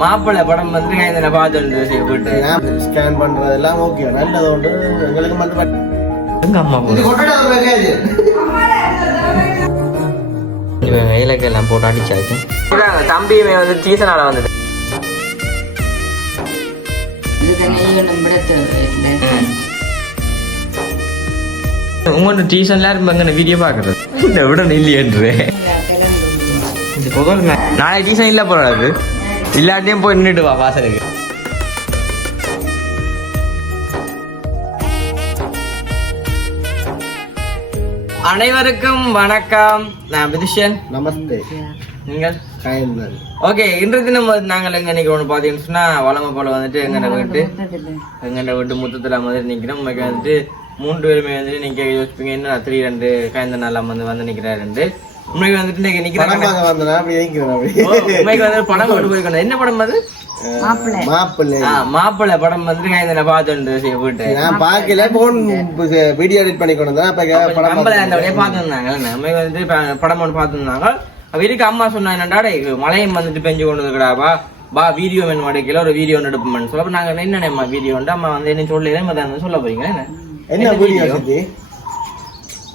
மாப்பிள்ளை படம் வந்து கைந்தனை பார்த்து போயிட்டு ஸ்கேன் பண்றதெல்லாம் ஓகே நல்லது உண்டு எங்களுக்கு வந்து எங்க அம்மா இலக்கெல்லாம் போட்டு அடிச்சாச்சு தம்பியுமே வந்து சீசனால வந்தது உங்களோட டீசன்ல இருப்பாங்க வீடியோ பாக்குறது இந்த விட இல்லையன்று நாளை டீசன் இல்ல போறாது இல்லாட்டியும் போய் நின்றுட்டு வா வாசலுக்கு. அனைவருக்கும் வணக்கம். நான் விதுஷன். நமஸ்தே. நீங்கள் ஓகே. இன்றைய தினம் நாங்கள் எங்க நிக்கிறோம் பாத்தீங்கன்னு சொன்னா வளமை போல வந்துட்டு எங்கட வீட்டு முத்தத்துல வந்துட்டு நிக்கிறோம். உண்மைக்கு வந்துட்டு 3 பேருமே வந்துட்டு நீங்க யோசிப்பீங்க என்ன 3-2 காய்ந்த நாளாம் வந்து நிக்கிறாரு. உண்மைக்கு வந்துட்டு இன்னைக்கு நிக்கிறாங்க. உண்மைக்கு வந்து படம் கொண்டு போயிருக்கோம். என்ன படம் அது? மாப்பிள்ளை படம் வந்து கைந்தனை பார்த்து போயிட்டு நான் பாக்கல போன் வீடியோ எடிட் பண்ணிக்கணும் பார்த்துருந்தாங்க. உண்மைக்கு வந்து படம் ஒன்று பார்த்துருந்தாங்க. வீட்டுக்கு அம்மா சொன்னா என்னடா மழையும் வந்துட்டு பெஞ்சு கொண்டு இருக்கிறாவா பா வீடியோ வேணும் மாட்டேக்கல ஒரு வீடியோ எடுப்போம்னு சொல்ல நாங்க என்னென்ன வீடியோ அம்மா வந்து என்ன சொல்லி சொல்ல போறீங்க என்ன வீடியோ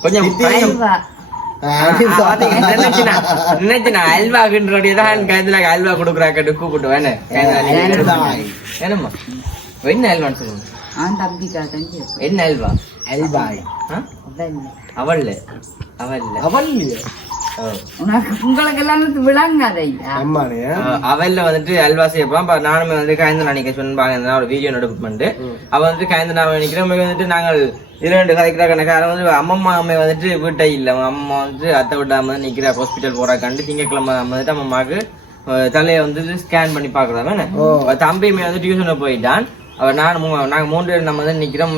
கொஞ்சம் நினைச்சுனா அல்வாக்குன்றதான் கைதுல அல்வா கொடுக்குறாக்க கூப்பிட்டு வேணே என்னம்மா என்ன அல்வான்னு சொல்லுங்க. என்ன அல்வா? அல்வாய் அவள் உங்களுக்கு எல்லாம் விளங்காத அவல்ல வந்துட்டு அல்வா செய்யப்பா. நானுமே வந்து காய்ந்த நினைக்க சொன்ன ஒரு வீடியோ எடுப்பு பண்ணிட்டு அவ வந்துட்டு காய்ந்த நான் நினைக்கிறேன். வந்துட்டு நாங்கள் 2 கதைக்கிற கணக்கார வந்து அம்மம்மா அம்மை வந்துட்டு வீட்டை இல்லை. அம்மா வந்துட்டு அத்தை விட்டாம நிக்கிற ஹாஸ்பிட்டல் போறாக்காண்டு திங்கக்கிழமை வந்துட்டு அம்மாவுக்கு தலையை வந்துட்டு ஸ்கேன் பண்ணி பாக்குறாங்க. தம்பியுமே வந்து டியூஷன்ல போயிட்டான். நாங்க 3 பேர் நம்ம வந்து நிக்கிறோம்.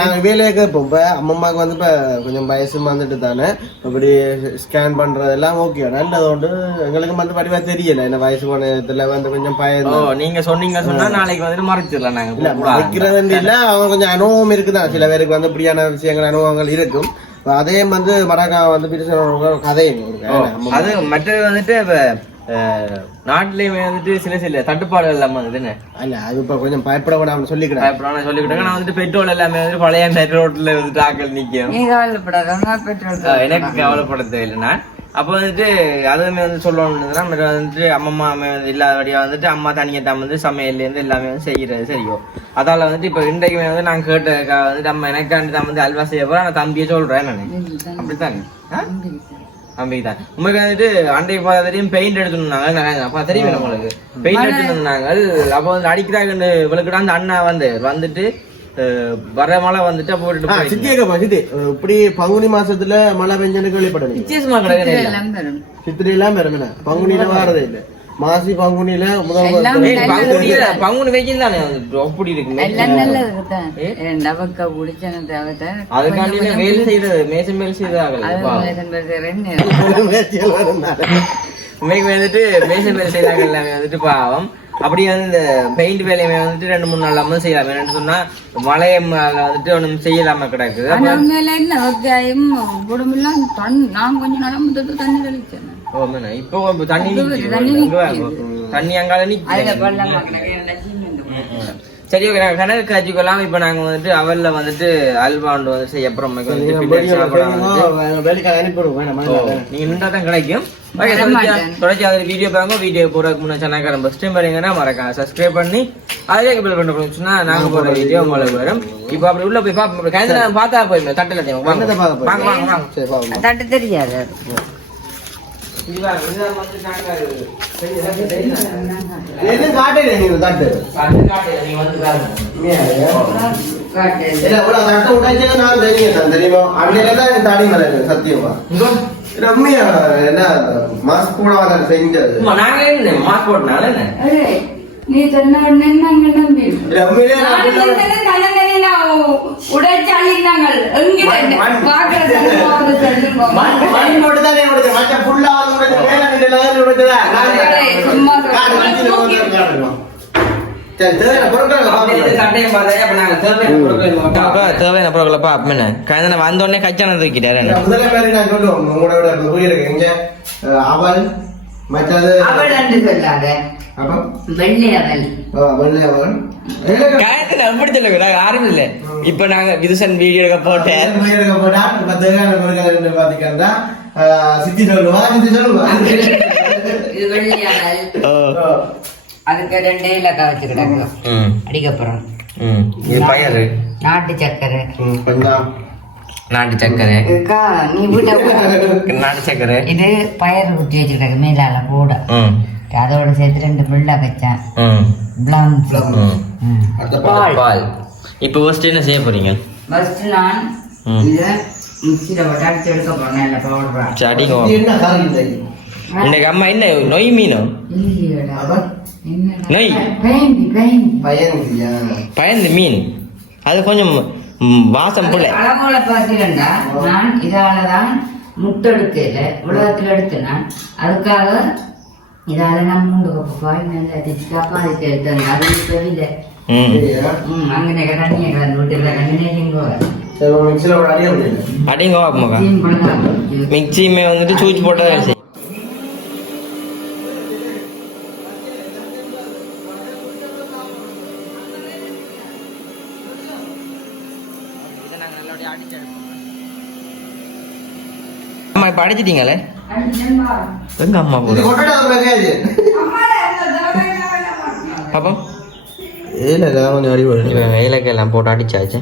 நாங்க வேலையை கேட்போம். இப்ப அம்மம்மாக்கு வந்து இப்ப கொஞ்சம் வயசு வந்துட்டு தானே இப்படி ஸ்கேன் பண்றதெல்லாம் ஓகே நல்லது உண்டு. எங்களுக்கு வந்து படிவா தெரியல என்ன வயசு போனதுல வந்து கொஞ்சம் பயம். நீங்க சொன்னீங்க சொன்னா நாளைக்கு வந்துட்டு மறைச்சிடலாம். நாங்க மறைக்கிறது இல்ல, அவங்க கொஞ்சம் அனுபவம் இருக்குதான். சில பேருக்கு வந்து இப்படியான விஷயங்கள் அனுபவங்கள் இருக்கும். அதே வந்து மரகா வந்து பிரிச்சு கதையும் அது மற்றது வந்துட்டு நாட்டிலயுமே வந்துட்டு சில தட்டுப்பாடுகள் இல்லாம வந்துட்டு அது இப்ப கொஞ்சம் பயப்படப்படாம சொல்லிக்கிட்டாங்க. நான் வந்துட்டு பெட்ரோல் எல்லாமே வந்து பழைய ரோட்ல வந்துட்டு ஆக்கள் நிக்கும். எனக்கு கவலைப்பட தேவையில்லை. நான் அப்ப வந்துட்டு அதுவுமே வந்து சொல்லணும்னா வந்துட்டு அம்மம்மா இல்லாதபடியா வந்துட்டு அம்மா தனியத்தான் வந்து சமையல்ல இருந்து எல்லாமே வந்து செய்யறது சரியோ. அதால வந்துட்டு இப்ப இன்றைக்குமே வந்து நான் கேட்ட வந்துட்டு அம்மா எனக்காண்டி தான் வந்து அல்வா செய்ய போறேன். நான் தம்பியை சொல்றேன். நான் அப்படித்தானே தம்பிதான். உங்களுக்கு வந்துட்டு அன்றைக்கு பார்த்ததையும் பெயிண்ட் எடுத்துருந்தாங்க. தெரியும் உங்களுக்கு பெயிண்ட் எடுத்துருந்தாங்க. அப்ப வந்து அடிக்கிறாங்க விளக்குடா அந்த அண்ணா வந்துட்டு வர மழை வந்துட்டு போட்டுட்டு இப்படி பங்குனி மாசத்துல மழை பெஞ்சு கேள்விப்பட்டது. வித்தியாசமா கிடையாது. சித்திரை எல்லாம் பெருமைனா பங்குனியில வாரதே இல்லை. மாசி பங்குனியில பங்குனி வெயில் தானே அப்படி இருக்கு. அதுக்காண்டி வேலை செய்யறது மேசன் வேலை செய்யறது உண்மைக்கு வந்துட்டு மேசன் வேலை செய்யறாங்க எல்லாமே வந்துட்டு பாவம். அப்படியே வந்து இந்த பெயிண்ட் வேலையை வந்துட்டு 2-3 நாள் வந்து செய்யலாம். என்னன்னு சொன்னா மழையை வந்துட்டு ஒன்றும் செய்யலாம கிடக்குது. இப்போ தண்ணி அங்கால சரி ஓகே. நாங்க கணக்கு காய்ச்சிக்கலாம். இப்ப நாங்க வந்துட்டு அவல்ல வந்துட்டு அல்வாண்டு வந்து செய்ய அப்புறம் நீங்க நின்றா தான் கிடைக்கும். தொடர்ச்சி அதில் வீடியோ பாருங்க. வீடியோ போறதுக்கு முன்னாடி சேனல் ஃபர்ஸ்ட் டைம் பாருங்கன்னா மறக்காம சப்ஸ்கிரைப் பண்ணி அதே பில் பண்ண சொன்னா நாங்க போற வீடியோ உங்களுக்கு வரும். இப்ப அப்படி உள்ள போய் பார்த்தா போயிருந்தோம் தட்டுல தட்டு தெரியாது. சத்தியமா ரம்யா என்ன மாஸ்க் போடாத செஞ்சது மாஸ்க் போட்டனால நீ சொன்ன உடனே நாங்க நம்பி உடைச்சாலி நாங்கள் தேவையான பொருட்களை பாப்பேன். கழுதை வந்தோடனே கச்சான தூக்கிட்டாரு. அவள் மற்றது அப்ப வெள்ளை அவல் வெள்ளை அவல் காயத்துல அப்படி சொல்லுங்க நாங்க ஆரம்பிக்கல. இப்ப நாங்க விதுசன் வீடியோ எடுக்க போட்டேன் பாத்தீங்கன்னா சித்தி சொல்லுவா இது வெள்ளை அவல். அதுக்கு 2 ஏலக்காய் வச்சு கிடக்கு அடிக்கப்புறம் இது பயறு நாட்டு சக்கரை கொஞ்சம் நாட்டு சக்கரை இதுக்கா நீ வீட்டை நாட்டு சக்கரை இது பயறு குத்தி வச்சுக்கிட்டாங்க மேலால கூட அதோட சேர்த்து 2 வெள்ளை வச்சான் பால். இப்ப ஃபர்ஸ்ட் என்ன செய்ய போறீங்க? ஃபர்ஸ்ட் நான் இதை மிக்சியில போட்டு அடிச்சு எடுக்க போறேன். இல்லை பவுடர் ஸ்டார்டிங் என்ன காரியம் இன்னைக்கு அம்மா என்ன நொய் மீனும் நொய் பயந்து மீன் அது கொஞ்சம் வாசம் போல அளவுல பாத்தீங்கன்னா நான் இதாலதான் முட்டை எடுக்கல உலகத்துல எடுத்து நான் அதுக்காக இதால நான் 3 கப்பு பால் நல்லா தப்பாதிக்கு எடுத்தேன். அது இப்ப இல்லை அங்கே கண்ணியை கலந்து விட்டு அடிங்க மிக்சியுமே வந்துட்டு சூச்சு போட்டா வேலை செய்யும். அம்மா இப்ப அடிச்சிட்டீங்களே எங்க அம்மா போட பாப்பா ஏலக்காயெல்லாம் போட்டு அடிச்சாச்சு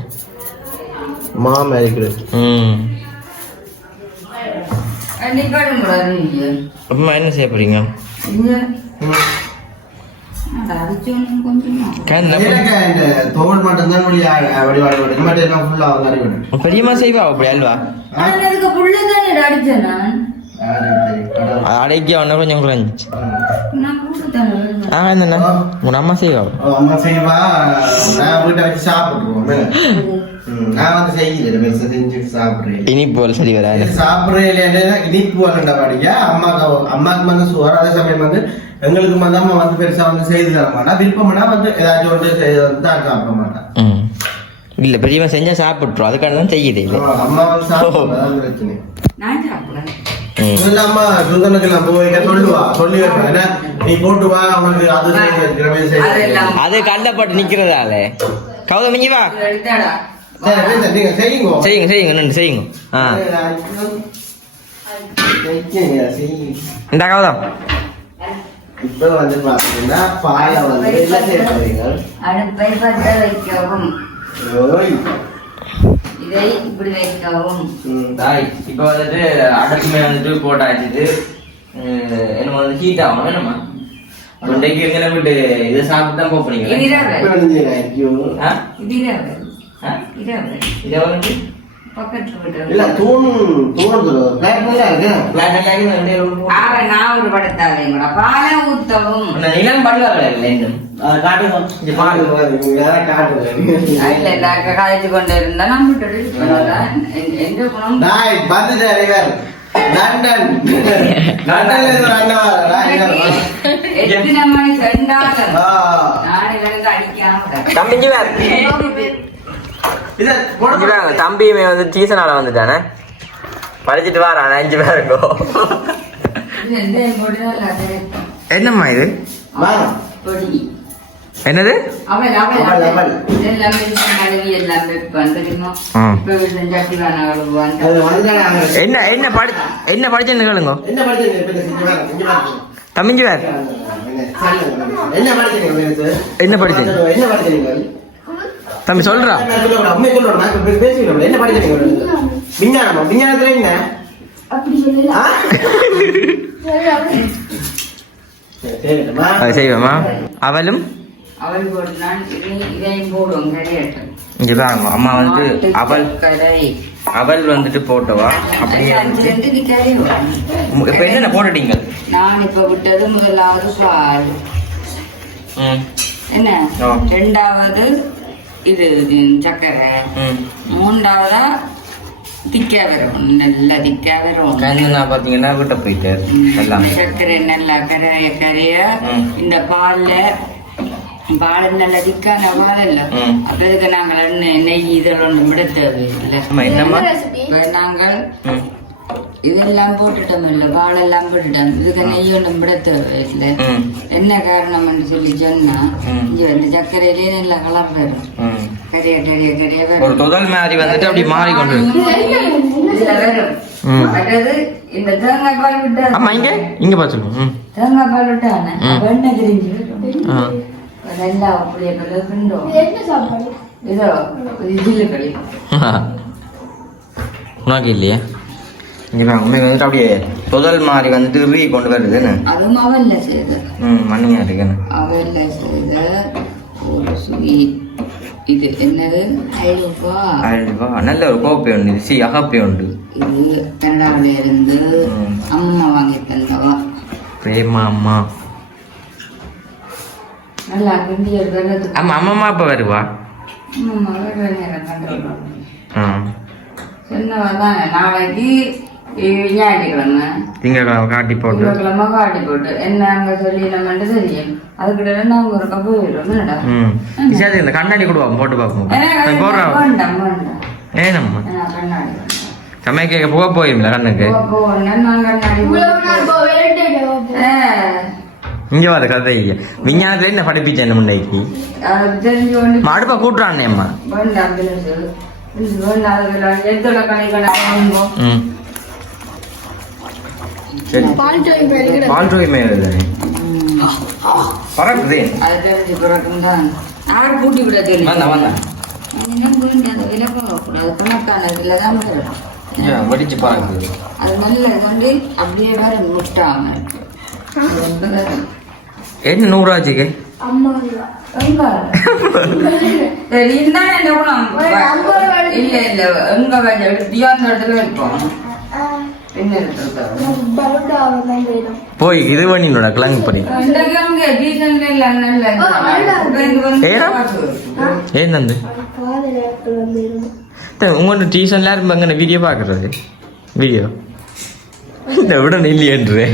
மாமா இருக்கிறது. அம்மா என்ன செய்ய போறீங்க? பெரியமா செய்வா அப்படி அல்வா அடைக்க ஒன்ன கொஞ்சம் குறைஞ்சிச்சு. உன் அம்மா செய்வா அம்மா செய்வா நான் வீட்டை வச்சு சாப்பிடுவோம். நான் வந்து செய்யல செஞ்சு சாப்பிடுறேன். இனிப்பு போல சரி வர சாப்பிடுறேன் இனிப்பு வரண்டா பாடியா அம்மாக்கு வந்து சுவர் அதே சமயம் வந்து எங்களுக்கு வந்து அம்மா வந்து பெருசா வந்து செய்து தர மாட்டா. விருப்பம்னா வந்து ஏதாச்சும் ஒன்று செய்து வந்து தான் சாப்பிட மாட்டான். இல்ல பெரியமா செஞ்சா சாப்பிட்டுரும் அதுக்காக தான் செய்யுது. அம்மா வந்து சாப்பிடுவோம் பிரச்சனை. நான் சாப்பிடுறேன். அம்மா சுந்தனுக்கெல்லாம் போய் சொல்லுவா சொல்லி வைப்பேன் நீ போட்டு வா அவனுக்கு அது கல்லப்பட்டு நிக்கிறதால கௌதம் இங்க வா செய்யுங்க செய்யுங்க செய்யுங்க நன்றி செய்யுங்க. இந்த கௌதம் இப்ப வந்து பாத்தீங்கன்னா பாலை வந்து என்ன செய்ய போறீங்க? அடுப்பை பற்ற வைக்கவும் இதை இப்படி வைக்கவும். இப்ப வந்துட்டு அடுப்புமே வந்துட்டு போட்டாச்சு. என்ன வந்து ஹீட் ஆகும் என்னமா இன்றைக்கு எங்களை விட்டு இதை சாப்பிட்டு தான் போறீங்க. பக்கத்துல பாலை ஊத்தவும் நிலம் பண்ணல கதைச்சு கொண்டு இருந்தா நம்ம எந்த குணம் எத்தனை மணி சென்றாலும் நாடுகளுக்கு அடிக்காம தம்பியுமே வந்து சீசனால வந்துட்டானே படிச்சுட்டு வாரான் 5 பேருக்கோ. என்னம்மா இது என்னது என்ன என்ன படி என்ன படிச்சேன்னு கேளுங்க. தமிஞ்சு வேற என்ன படிச்சேன் தம்பி சொல்றா செய்வேமா அவலும் அம்மா வந்துட்டு அவல் வந்துட்டு போட்டவா அப்படியே இப்ப என்ன போட்டுட்டீங்க? நான் இப்ப விட்டது முதலாவது பால் என்ன, 2வது இது சக்கரை, 3வதா திக்கா வரும். நல்லா திக்கா வரும். பாத்தீங்கன்னா வீட்டை போயிட்டு சர்க்கரை நல்லா கரைய இந்த பால்ல பால் நல்லா திக்கான பால் இல்ல அதுக்கு நாங்கள் நெய் இதெல்லாம் விட தேவையில்லை. நாங்கள் இதெல்லாம் போட்டுட்டோம் இல்ல வாழெல்லாம் போட்டுட்டோம் இதுக்கு நெய் ஒன்றும் விட தேவையில்லை என்ன காரணம்னு சொல்லி சொன்னா இங்க வந்து சர்க்கரையிலே நல்ல கலர் வரும் கரைய கரைய கரைய ஒரு தொதல் மாதிரி வந்துட்டு அப்படி மாறி கொண்டு இதுல வரும் அதாவது இந்த தேங்காய் பால் விட்டு ஆமா இங்க பாத்துருங்க தேங்காய் பால் விட்டானே எண்ணெய் தெரிஞ்சு நல்லா அப்படியே கிண்டும் இதோ இதுல களி உனக்கு இல்லையா இங்க உண்மைக்கு வந்துட்டு அப்படியே தொதல் மாதிரி வந்துட்டு ரீ கொண்டு வருதுன்னு அதுவும் அவல்ல செய்யுது மண்ணியா இருக்குன்னு அவல்ல செய்த ஒரு ஸ்வீட் இது என்னது அல்வா நல்ல ஒரு கோப்பை உண்டு இது அகப்பை உண்டு இது கனடாவில இருந்து அம்மா வாங்கி தந்தவா பிரேமா அம்மா நல்லா கிண்டிய வர்றதுக்கு ஆமா அம்மா இப்ப வருவா அம்மா வர நேரம் கண்டிப்பா சொன்னவதான் நாளைக்கு ஞாயிற்றுக்கிழமை திங்கக்கிழமை காட்டி போட்டு திங்கக்கிழமை காட்டி போட்டு என்ன அங்க சொல்லி நம்மட்டு தெரியும் அதுக்கிட்ட நாங்க ஒரு கப்பு போயிடுவோம் சரி இந்த கண்ணாடி கொடுவா போட்டு பார்ப்போம் போடுறோம் வேண்டாம் வேண்டாம் ஏனம்மா கண்ணாடி சமைக்க போக போயிருந்தா கண்ணுக்கு இங்க வர கதை விஞ்ஞானத்துல என்ன படிப்பிச்சேன் என்ன முன்னைக்கு அடுப்பா கூட்டுறானே அம்மா பால் டோய் மேலே பறக்குதே பூட்டி விட தெரியும் வந்தா வந்தா வடிச்சு பறக்குது அது நல்ல வந்து அப்படியே வேற முட்டாம என்ன 100 ஆச்சுக்கு இல்ல இல்ல எங்க தியானத்துல இருப்போம் போய் இது பண்ணினோட கிளங்கு பண்ணி ஏன் உங்களோட டியூஷன்ல இருப்பாங்க வீடியோ பாக்குறது வீடியோ இந்த விட இல்லையன்று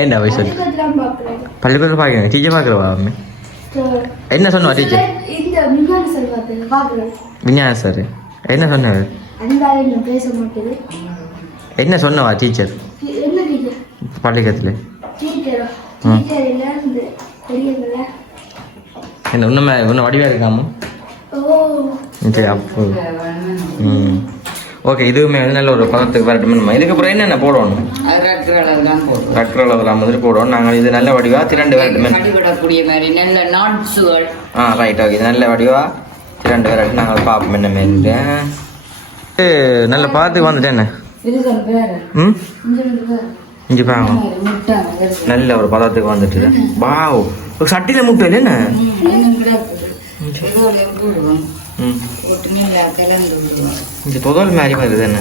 ஏண்டா போய் சொல்லு பள்ளிக்கூடத்தில் பாக்குறேன் டீச்சர் பாக்குறவா என்ன சொன்னவா டீச்சர் விஞ்ஞான சார் என்ன சொன்னாரு என்ன சொன்னவா டீச்சர் பள்ளிக்கூடத்துல என்ன இன்னும் வடிவா இருக்காம சரி அப்போ ஓகே இதுவுமே வந்து நல்ல ஒரு பதத்துக்கு வரட்டுமே இதுக்கப்புறம் என்னென்ன போடணும் ரக்கு அளவுலாம் வந்துட்டு போடுவோம் நாங்கள் இது நல்ல வடிவா திரண்டு வரட்டுமே ரைட் ஓகே இது நல்ல வடிவா திரண்டு வரட்டு நாங்கள் பார்ப்போம் என்ன மாரி நல்ல பதத்துக்கு வந்துட்டு என்ன இங்க பாருங்க நல்ல ஒரு பதத்துக்கு வந்துட்டு வாவ் ஒரு சட்டியில முட்டை இல்ல என்ன இந்த தொதல் மாதிரி வருது என்ன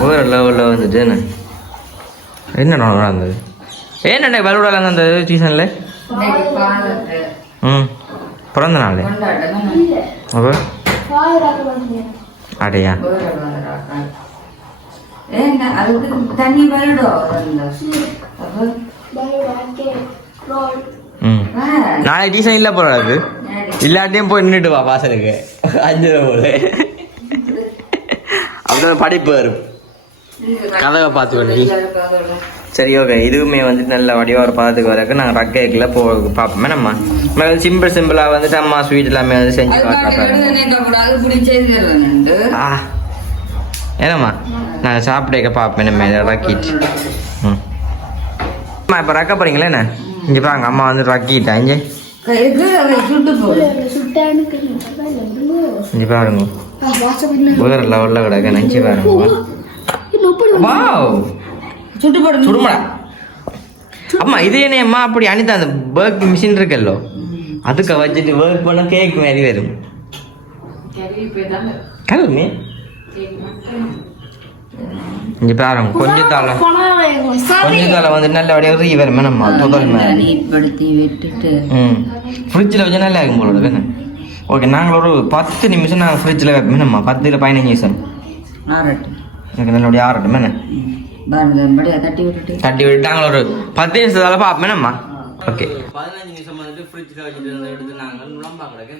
வேற லெவல்ல வந்துட்டு என்ன என்ன நடந்தது ஏன்னா பலூடால அந்த சீசன்ல பிறந்த நாள் அடையா நாளை டீசன் இல்ல போறாது இல்லாட்டியும் போய் நின்றுட்டு வா வாசலுக்கு 5 போல அப்படிதான் படிப்பு வரும் கதவை பார்த்து பண்ணி சரி ஓகே இதுவுமே வந்துட்டு நல்ல வடிவா ஒரு பதத்துக்கு வரக்கு நாங்கள் ரக்கேக்கில் பார்ப்போமே நம்ம சிம்பிளாக வந்துட்டு அம்மா ஸ்வீட் எல்லாமே வந்து செஞ்சு ஏனம்மா நாங்கள் சாப்பிட்டேக்க பார்ப்பேன் நம்ம ரக்கிட்டு அம்மா இப்போ ரக்க போறீங்களா என்ன இங்கே பாருங்க அம்மா வந்து ரக்கிட்டா இங்கே இங்கே பாருங்க வேற லெவலில் கிடக்க நினச்சி பாருங்க வாவ் சுடுமடா அம்மா இது என்னம்மா அப்படி அனிதா அந்த ஒர்க் மிஷின் இருக்கல்லோ அதுக்கு வச்சுட்டு ஒர்க் பண்ண கேக் மாதிரி வரும் கல்வி இங்க பாருங்க கொஞ்சம் தாள வந்து நல்லபடியாக ரீ வரும் நம்ம தொதல் ஃப்ரிட்ஜில் வச்சு நல்லா இருக்கும் போல வேணும் ஓகே நாங்கள் ஒரு 10 நிமிஷம் நாங்கள் ஃப்ரிட்ஜில் வைப்போம் நம்ம 10 இல்லை 15 நிமிஷம் எனக்கு நல்லபடியாக ஆறட்டும் என்ன தட்டி விட்டு நாங்கள் ஒரு 10 நிமிஷத்தால பார்ப்போம் நம்ம 15 நிமிஷம் வந்துட்டு ஃப்ரிட்ஜில் வச்சுட்டு எடுத்து நாங்கள் நுழம்பா கிடக்கு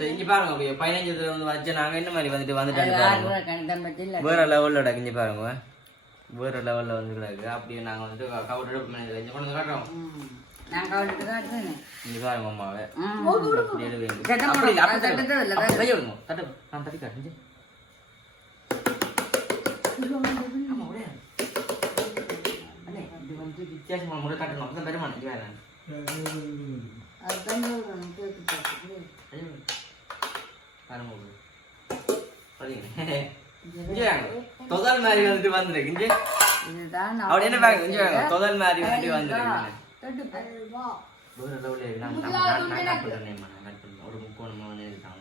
செஞ்சு பாருங்க அப்படியே 15 வந்து வச்சு நாங்கள் என்ன மாதிரி வந்துட்டு வேற லெவலில் கிடக்கு இங்கே பாருங்க வேற லெவலில் வந்து கிடக்கு அப்படியே நாங்கள் வந்துட்டு கவுட் எடுப்பு மேனேஜர் கொண்டு வந்து காட்டுறோம் இங்கே பாருங்க அம்மாவை தட்டி காட்டுங்க வித்தியாசமான முறை காட்டணும் அப்பதான் பெருமாள் இங்கே வேற தொதல் மாதிரி வந்துட்டு வந்துருக்கு அவட என்ன பாருங்க இங்க தொதல் மாதிரி வந்துட்டு வந்துருக்கு ஒரு முக்கோணமா வந்து இருக்காங்க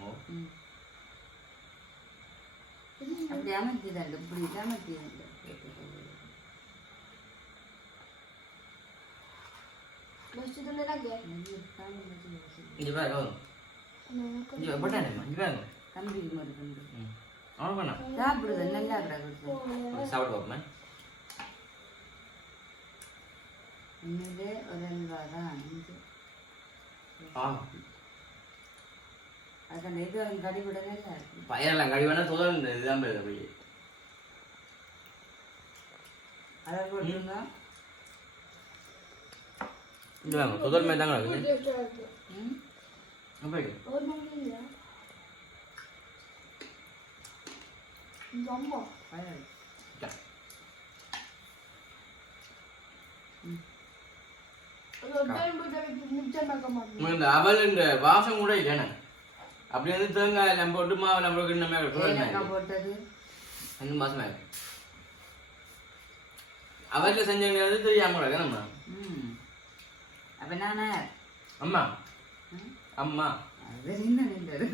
இங்க பாரு இங்க பட்டானேம்மா இங்க பாருங்க தம்பி மாதிரி தம்பி அவன் பண்ணா சாப்பிடுது நல்லா கிடக்கு சாப்பிடு பாப்பா இன்னது ஒரு அல்வா தான் அதுக்கான இது கடிவிடவே இல்லை பயிரெல்லாம் கழிவானா தொடர்ந்து இதுதான் போயிருது அப்படியே அதை போட்டுருங்க தொடர் மாதிரி தாங்க அவள் இந்த வாசம் கூட இல்லைண்ணா அப்படி வந்து தேங்காய் எல்லாம் போட்டு மாவு நம்மளுக்கு இன்னமே போட்டது 2 மாசமா இருக்கு அவர்ல செஞ்சவங்க வந்து தெரியாம கூட நம்ம அப்ப நானே அம்மா அம்மா அது என்ன நின்றது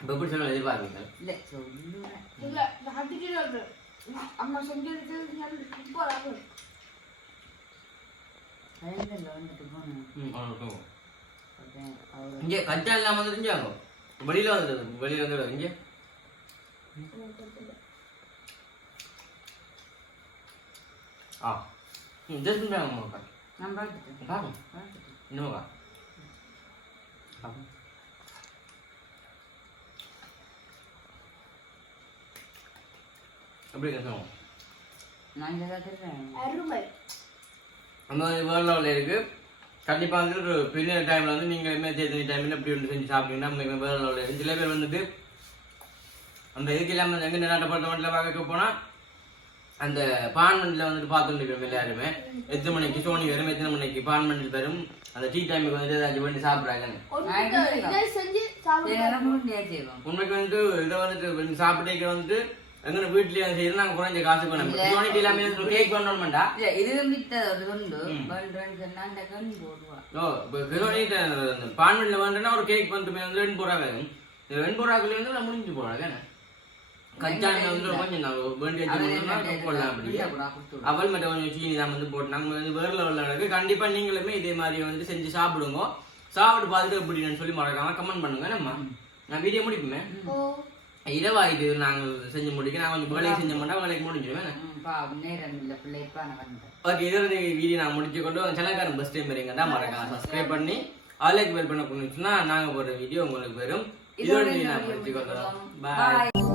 இப்ப எப்படி சொல்ல எதிர்பார்ப்பீங்க இல்ல சொல்லுவேன் இல்ல அதுக்கு அம்மா செஞ்சது சூப்பரா இருக்கு கையில வந்துட்டு போனேன் இங்க கச்சா இல்லாம வந்து செஞ்சாங்க வெளியில வந்து இங்க ஜஸ்ட் பண்ணுறாங்க நான் பார்த்துட்டேன் பாருங்க இன்னும்க்கா எப்படி சொல்லுவோம் நான் இதை கற்றுக்கிறேன் அருமை அந்த வேர்ல்ட் லெவலில் இருக்கு கண்டிப்பாக வந்து ஒரு பெரிய டைமில் வந்து நீங்கள் எம்ஏஜி டைமில் இப்படி ஒன்று செஞ்சு சாப்பிட்டீங்கன்னா வேர்ல்ட் லெவலில் இருக்கு சில பேர் வந்துட்டு அந்த இதுக்கு இல்லாமல் எங்கே நாட்டப்பட்ட மட்டில் பார்க்க போனால் அந்த பார்மெண்ட்ல வந்துட்டு பார்த்துட்டு இருக்கோம் எல்லாருமே எத்தனை மணிக்கு சோனி வரும் எத்தனை மணிக்கு பார்மெண்ட் வரும் அந்த டீ டைமுக்கு வந்து ஏதாச்சும் பண்ணி சாப்பிட்றாங்க உண்மைக்கு வந்து இதை வந்துட்டு சாப்பிட்டே வந்துட்டு எங்க வீட்லயே செய்யறது நாங்க குறைஞ்ச காசு பண்ணோம் சோனி எல்லாமே கேக் பண்ணணும்டா இது வித்தது உண்டு பார்மெண்ட்ல வந்துன்னா ஒரு கேக் பண்ணிட்டு வந்து 2 ரூபா வேணும் 2 ரூபாய்க்குள்ள வந்து முடிஞ்சு போறாங்க கச்சான வந்து கொஞ்சம் வேண்டிய போடலாம் அப்படி அவள் மட்டும் கொஞ்சம் சீனி தான் வந்து போட்டு நாங்கள் வந்து வேற லெவலில் இருக்கு கண்டிப்பா நீங்களுமே இதே மாதிரி வந்து செஞ்சு சாப்பிடுங்க சாப்பிட்டு பார்த்துட்டு எப்படின்னு சொல்லி மறக்காம கமெண்ட் பண்ணுங்க நம்ம நான் வீடியோ முடிப்போமே இரவாயிட்டு நாங்கள் செஞ்சு முடிக்க நான் கொஞ்சம் வேலைக்கு செஞ்ச மாட்டா வேலைக்கு முடிஞ்சிடுவேன் ஓகே இதோட வீடியோ நான் முடிச்சு கொண்டு சேனல்காரன் பஸ் டைம் வரீங்க தான் மறக்காம சப்ஸ்கிரைப் பண்ணி ஆலைக்கு பெல் பண்ண போனுச்சுன்னா நாங்கள் போடுற வீடியோ உங்களுக்கு வரும் இதோட நான் முடிச்சு கொண்டு பாய்.